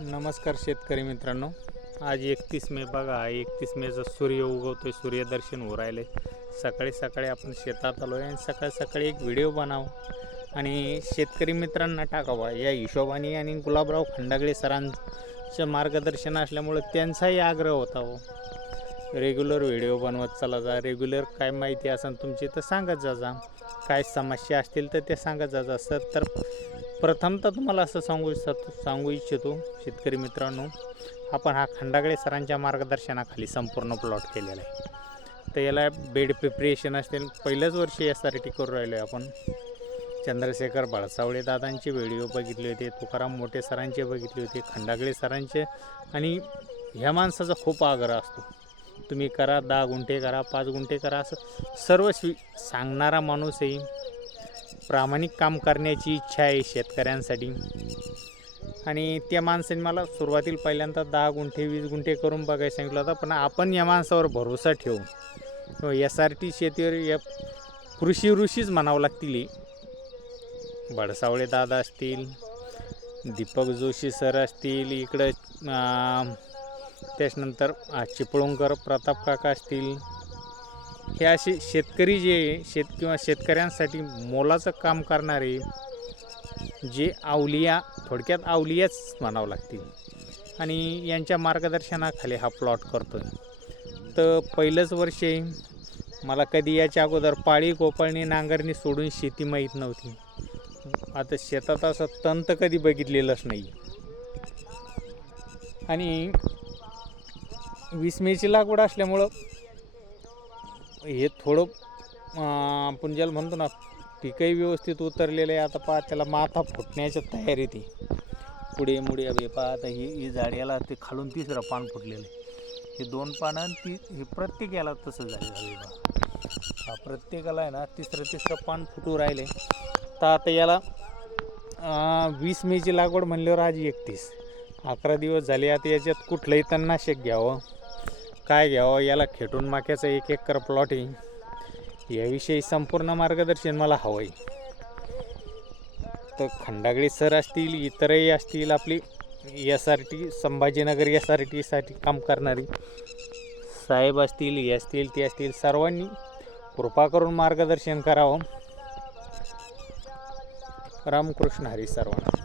नमस्कार शेतकरी मित्रांनो, आज 31 मे बघा. 31 मेचा सूर्य उगवतोय, सूर्यदर्शन होऊ राहिले. सकाळी सकाळी आपण शेतात आलो आहे आणि सकाळी सकाळी एक व्हिडिओ बनावा आणि शेतकरी मित्रांना टाकावा या हिशोबाने. आणि गुलाबराव खंडागळे सरांचं मार्गदर्शन असल्यामुळे त्यांचाही आग्रह होता रेग्युलर व्हिडिओ बनवत चला जा. रेग्युलर काय माहिती असेल तुमची तर सांगत जा, काय समस्या असतील तर ते सांगत जा. असं तर प्रथमतः तुम्हाला असं सांगू इच्छितो शेतकरी मित्रांनो, आपण हा खंडागळे सरांच्या मार्गदर्शनाखाली संपूर्ण प्लॉट केलेला आहे. तर याला बेड प्रिपरेशन असतील, पहिल्याच वर्षी यासाठी करू राहिलो आहे आपण. चंद्रशेखर बाळसावळे दादांचे व्हिडिओ बघितले होते, तुकाराम मोठे सरांचे बघितले होते, खंडागळे सरांचे. आणि ह्या माणसाचा खूप आग्रह असतो, तुम्ही करा, 10 गुंठे करा, 5 गुंठे करा, असं सर्व सांगणारा माणूस आहे. प्रामाणिक काम करण्याची इच्छा आहे शेतकऱ्यांसाठी. आणि त्या माणसाने मला सुरुवातीला पहिल्यांदा 10 गुंठे 20 गुंठे करून बघायला सांगितलं होतं. पण आपण या माणसावर भरोसा ठेवू. SRT शेतीवर या कृषी ऋषीच म्हणावं लागतील. बडसावळे दादा असतील, दीपक जोशी सर असतील, इकडं त्याच्यानंतर चिपळूणकर प्रताप काका असतील. हे असे शेतकरी जे किंवा शेतकऱ्यांसाठी मोलाचं काम करणारे जे अवलिया, थोडक्यात अवलियाच म्हणावं लागतील. आणि यांच्या मार्गदर्शनाखाली हा प्लॉट करतो आहे. तर पहिलंच वर्ष आहे. मला कधी याच्या अगोदर पाळी गोपाळणी नांगरणी सोडून शेती माहीत नव्हती. आता शेतात असं तंत कधी बघितलेलंच नाही. आणि 20 मेची लागवड असल्यामुळं हे थोडं आपण ज्याला म्हणतो ना, पिकही व्यवस्थित उतरलेलं आहे. आता पहा, त्याला माथा फुटण्याच्या तयारी ती पुढे मुळे पहा. आता ही झाड याला ते खालून 3रं पान फुटलेलं आहे. हे 2 पानं हे प्रत्येक याला तसं झालेलं आहे. प्रत्येकाला आहे ना 3रं पान फुटू राहिले. तर आता याला 20 मेची लागवड म्हणल्यावर आज 31, 11 दिवस झाले. आता याच्यात कुठलंही तणनाशक घ्यावं, काय घ्यावं, याला खेटून माक्याचा 1 एकर प्लॉट आहे. याविषयी संपूर्ण मार्गदर्शन मला हवं आहे. तर खंडागळे सर असतील, इतरही असतील, आपली SRT संभाजीनगर SRTसाठी काम करणारी साहेब असतील, हे असतील, ते असतील, सर्वांनी कृपा करून मार्गदर्शन करावं. रामकृष्ण हरी सर्वांना.